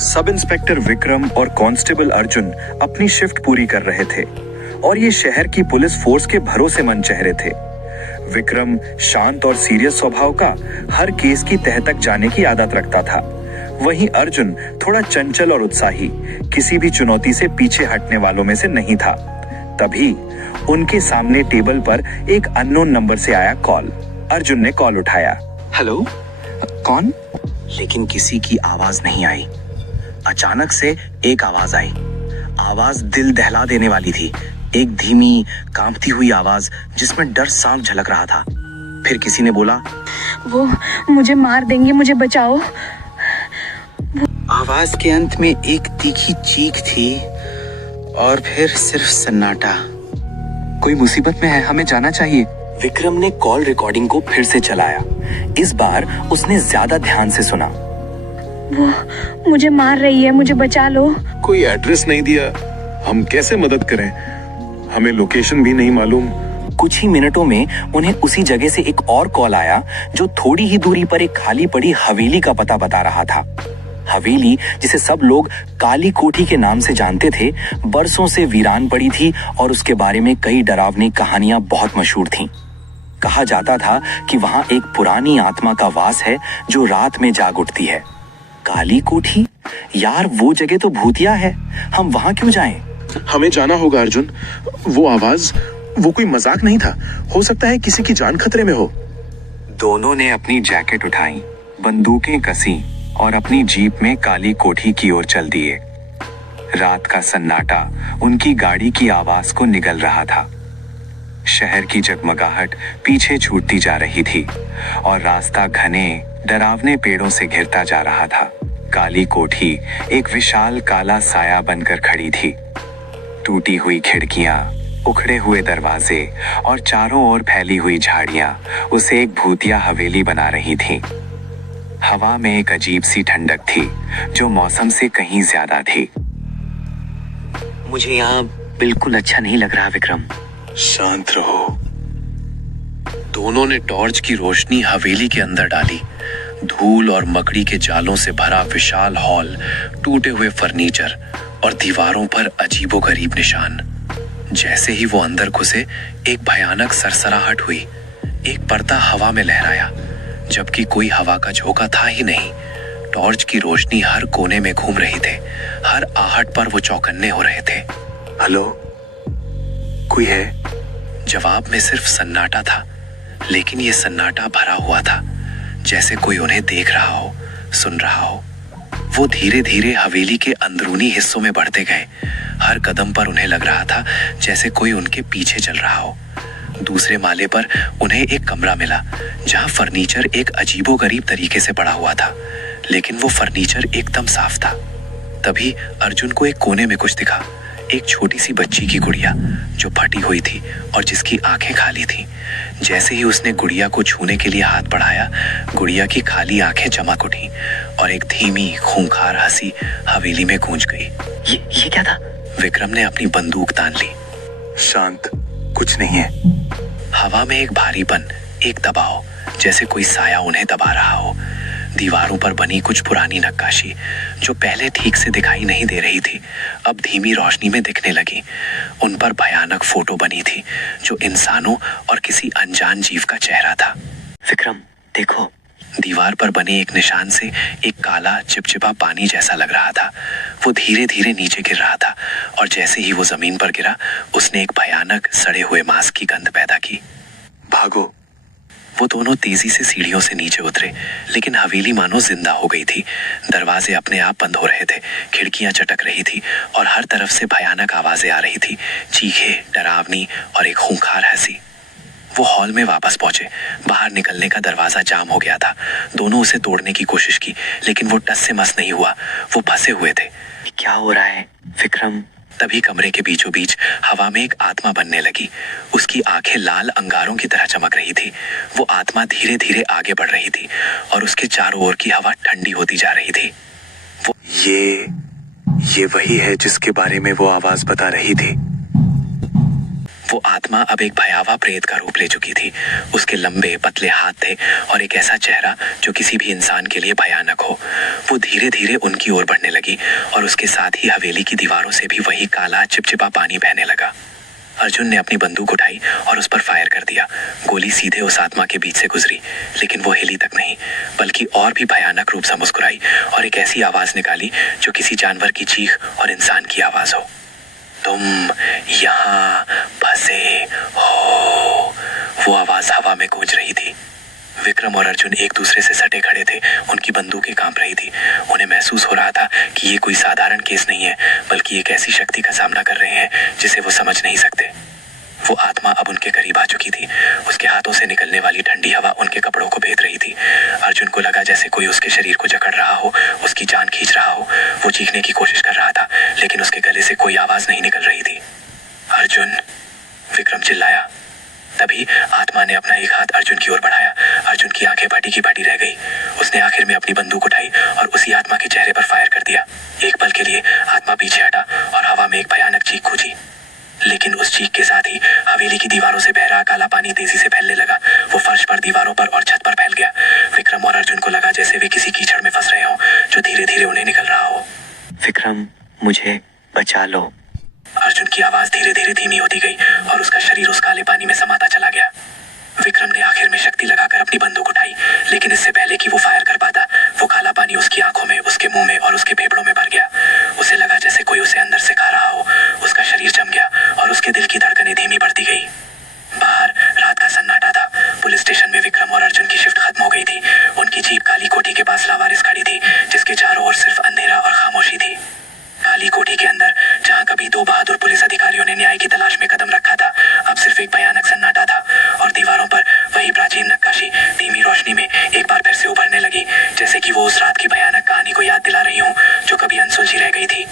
Sub inspector Vikram और constable Arjun अपनी shift पूरी कर रहे थे और ये शहर की पुलिस फोर्स के भरोसेमंद चेहरे थे। विक्रम शांत और सीरियस स्वभाव का, हर केस की तह तक जाने की आदत रखता था। वहीं अर्जुन थोड़ा चंचल और उत्साही, किसी भी चुनौती से पीछे हटने वालों में से नहीं था। तभी उनके सामने टेबल पर एक अननोन नंबर से आया कॉल। अर्जुन ने कॉल उठाया। हेलो, कौन? लेकिन किसी की आवाज नहीं आई। अचानक से एक आवाज आई। आवाज दिल दहला देने वाली थी। एक धीमी, कांपती हुई आवाज जिसमें डर साफ झलक रहा था। फिर किसी ने बोला, वो मुझे मार देंगे, मुझे बचाओ। आवाज के अंत में एक तीखी चीख थी और फिर सिर्फ सन्नाटा। कोई मुसीबत में है, हमें जाना चाहिए। विक्रम ने कॉल रिकॉर्डिंग को फिर से चलाया। इस बार उसने ज्यादा ध्यान से सुना। वो मुझे मार रही है, मुझे बचा लो। कोई एड्रेस नहीं दिया, हम कैसे मदद करें? हमें लोकेशन भी नहीं मालूम। कुछ ही मिनटों में उन्हें उसी जगह से एक और कॉल आया जो थोड़ी ही दूरी पर एक खाली पड़ी हवेली का पता बता रहा था। हवेली, जिसे सब लोग काली कोठी के नाम से जानते थे, बरसों से वीरान पड़ी थी और उसके बारे में कई डरावनी कहानियां बहुत मशहूर थीं। कहा जाता था कि वहां एक पुरानी आत्मा का वास है जो रात में जाग उठती है। काली कोठी? यार, वो जगह तो भूतिया है, हम वहां क्यों जाएं? हमें जाना होगा अर्जुन। वो आवाज, वो कोई मजाक नहीं था। हो सकता है किसी की जान खतरे में हो। दोनों ने अपनी जैकेट उठाई, बंदूकें कसी और अपनी जीप में काली कोठी की ओर चल दिए। रात का सन्नाटा उनकी गाड़ी की आवाज को निगल रहा था। शहर की जगमगाहट पीछे छूटती जा रही थी और रास्ता घने, डरावने पेड़ों से घिरता जा रहा था। काली कोठी एक विशाल काला साया बनकर खड़ी थी। टूटी हुई खिड़कियां, उखड़े हुए दरवाजे और चारों ओर फैली हुई झाड़ियां उसे एक भूतिया हवेली बना रही थीं। हवा में एक अजीब सी ठंडक थी जो मौसम से कहीं ज्यादा थी। मुझे यहाँ बिल्कुल अच्छा नहीं लग रहा विक्रम। शांत रहो। दोनों ने टॉर्च की रोशनी हवेली के अंदर डाली। धूल और मकड़ी के जालों से भरा विशाल हॉल, टूटे हुए फर्नीचर और दीवारों पर अजीबोगरीब निशान। जैसे ही वो अंदर घुसे, एक भयानक सरसराहट हुई। एक पर्दा हवा में लहराया, जबकि कोई हवा का झोंका था ही नहीं। टॉर्च की रोशनी हर कोने में घूम रही थी। हर आहट पर वो चौकन्ने हो रहे थे। हेलो, कोई है? जवाब में सिर्फ सन्नाटा था, लेकिन ये सन्नाटा भरा हुआ था, जैसे कोई उन्हें देख रहा हो, सुन रहा हो। वो धीरे धीरे हवेली के अंदरूनी हिस्सों में बढ़ते गए। हर कदम पर उन्हें लग रहा था जैसे कोई उनके पीछे चल रहा हो। दूसरे माले पर उन्हें एक कमरा मिला जहां फर्नीचर एक अजीबोगरीब तरीके से पड़ा हुआ था, लेकिन वो फर्नीचर एकदम साफ था। तभी अर्जुन को एक कोने में कुछ दिखा। एक छोटी सी बच्ची की गुड़िया जो फटी हुई थी और जिसकी आंखें खाली थी। जैसे ही उसने गुड़िया को छूने के लिए हाथ बढ़ाया, गुड़िया की खाली आंखें चमक उठी और एक धीमी, खूंखार हंसी हवेली में गूंज गई। ये क्या था? विक्रम ने अपनी बंदूक तान ली। शांत, कुछ नहीं है। हवा में एक भारीपन, एक दबाव, जैसे कोई साया उन्हें दबा रहा हो। दीवारों पर बनी कुछ पुरानी नक्काशी जो पहले ठीक से दिखाई नहीं दे रही थी, अब धीमी रोशनी में दिखने लगी। उन पर भयानक फोटो बनी थी जो इंसानों और किसी अनजान जीव का चेहरा था। विक्रम, देखो। दीवार पर बने एक निशान से एक काला चिपचिपा पानी जैसा लग रहा था। वो धीरे धीरे नीचे गिर रहा था और जैसे ही वो जमीन पर गिरा, उसने एक भयानक सड़े हुए मांस की गंध पैदा की। भागो। वो दोनों तेजी से सीढ़ियों से नीचे उतरे, लेकिन हवेली मानो जिंदा हो गई थी। दरवाजे अपने आप बंद हो रहे थे, खिड़कियां चटक रही थी और हर तरफ से भयानक आवाजें आ रही थी, चीखें, डरावनी और एक खूंखार हंसी। वो हॉल में वापस पहुंचे। बाहर निकलने का दरवाजा जाम हो गया था। दोनों उसे तोड़ने की कोशिश की, लेकिन वो टस से मस नहीं हुआ। वो फंसे हुए थे। क्या हो रहा है विक्रम? तभी कमरे के बीचों बीच हवा में एक आत्मा बनने लगी। उसकी आंखें लाल अंगारों की तरह चमक रही थी। वो आत्मा धीरे धीरे आगे बढ़ रही थी और उसके चारों ओर की हवा ठंडी होती जा रही थी। ये वही है जिसके बारे में वो आवाज बता रही थी। वो आत्मा अब एक भयावह प्रेत का रूप ले चुकी थी। उसके लंबे पतले हाथ थे और एक ऐसा चेहरा जो किसी भी इंसान के लिए भयानक हो। वो धीरे धीरे उनकी ओर बढ़ने लगी और उसके साथ ही हवेली की दीवारों से भी वही काला चिपचिपा पानी बहने लगा। अर्जुन ने अपनी बंदूक उठाई और उस पर फायर कर दिया। गोली सीधे उस आत्मा के बीच से गुजरी, लेकिन वो हिली तक नहीं, बल्कि और भी भयानक रूप से मुस्कुराई और एक ऐसी आवाज निकाली जो किसी जानवर की चीख और इंसान की आवाज हो। तुम यहाँ फंसे हो। वो आवाज हवा में गूंज रही थी। विक्रम और अर्जुन एक दूसरे से सटे खड़े थे। उनकी बंदूकें कांप रही थी। उन्हें महसूस हो रहा था कि ये कोई साधारण केस नहीं है, बल्कि एक ऐसी शक्ति का सामना कर रहे हैं जिसे वो समझ नहीं सकते। वो आत्मा अब उनके करीब आ चुकी थी। उसके हाथों से निकलने वाली ठंडी हवा उनके कपड़ों को भेद रही थी। अर्जुन को लगा जैसे कोई उसके शरीर को जकड़ रहा हो, उसकी जान खींच रहा हो। वो चीखने की कोशिश कर रहा था, लेकिन उसके गले से कोई आवाज नहीं निकल रही थी। अर्जुन, विक्रम चिल्लाया। तभी आत्मा ने अपना एक हाथ अर्जुन की ओर बढ़ाया। अर्जुन की आंखें फटी की फटी रह गई। उसने आखिर में अपनी बंदूक उठाई और उसी आत्मा के चेहरे पर फायर कर दिया। एक पल के लिए आत्मा पीछे हटा और हवा में एक भयानक चीख गूंजी, लेकिन उस चीख के साथ ही हवेली की दीवारों से बह रहा काला पानी तेजी से फैलने लगा। वो फर्श पर, दीवारों पर और छत पर फैल गया। विक्रम और अर्जुन को लगा जैसे वे किसी कीचड़ में फंस रहे हो जो धीरे धीरे उन्हें निकल रहा हो। विक्रम, मुझे बचा लो। अर्जुन की आवाज धीरे धीरे धीमी होती गई और उसका शरीर उस काले पानी में समाता चला गया। विक्रम ने आखिर में शक्ति लगाकर अपनी बंदूक उठाई, लेकिन इससे पहले कि वो फायर कर पाता, वो काला पानी उसकी आंखों में, उसके मुंह में और उसके फेफड़ों में भर गया। उसे लगा जैसे कोई उसे अंदर से खा रहा हो। उसका शरीर जम गया और उसके दिल की धड़कनें धीमी पड़ती गई। बाहर रात का सन्नाटा था। पुलिस स्टेशन में विक्रम और अर्जुन की शिफ्ट खत्म हो गई थी। उनकी जीप काली कोठी के पास लावारिस खड़ी थी, जिसके चारों ओर सिर्फ अंधेरा और खामोशी थी। काली कोठी के अंदर, जहां कभी दो बहादुर पुलिस अधिकारियों ने न्याय की तलाश में कदम रखा था, अब सिर्फ एक भयानक सन्नाटा था और दीवारों पर वही प्राचीन नक्काशी धीमी रोशनी में एक बार फिर से उभरने लगी, जैसे कि वो उस रात की भयानक कहानी को याद दिला रही हूँ जो कभी अनसुलझी रह गई थी।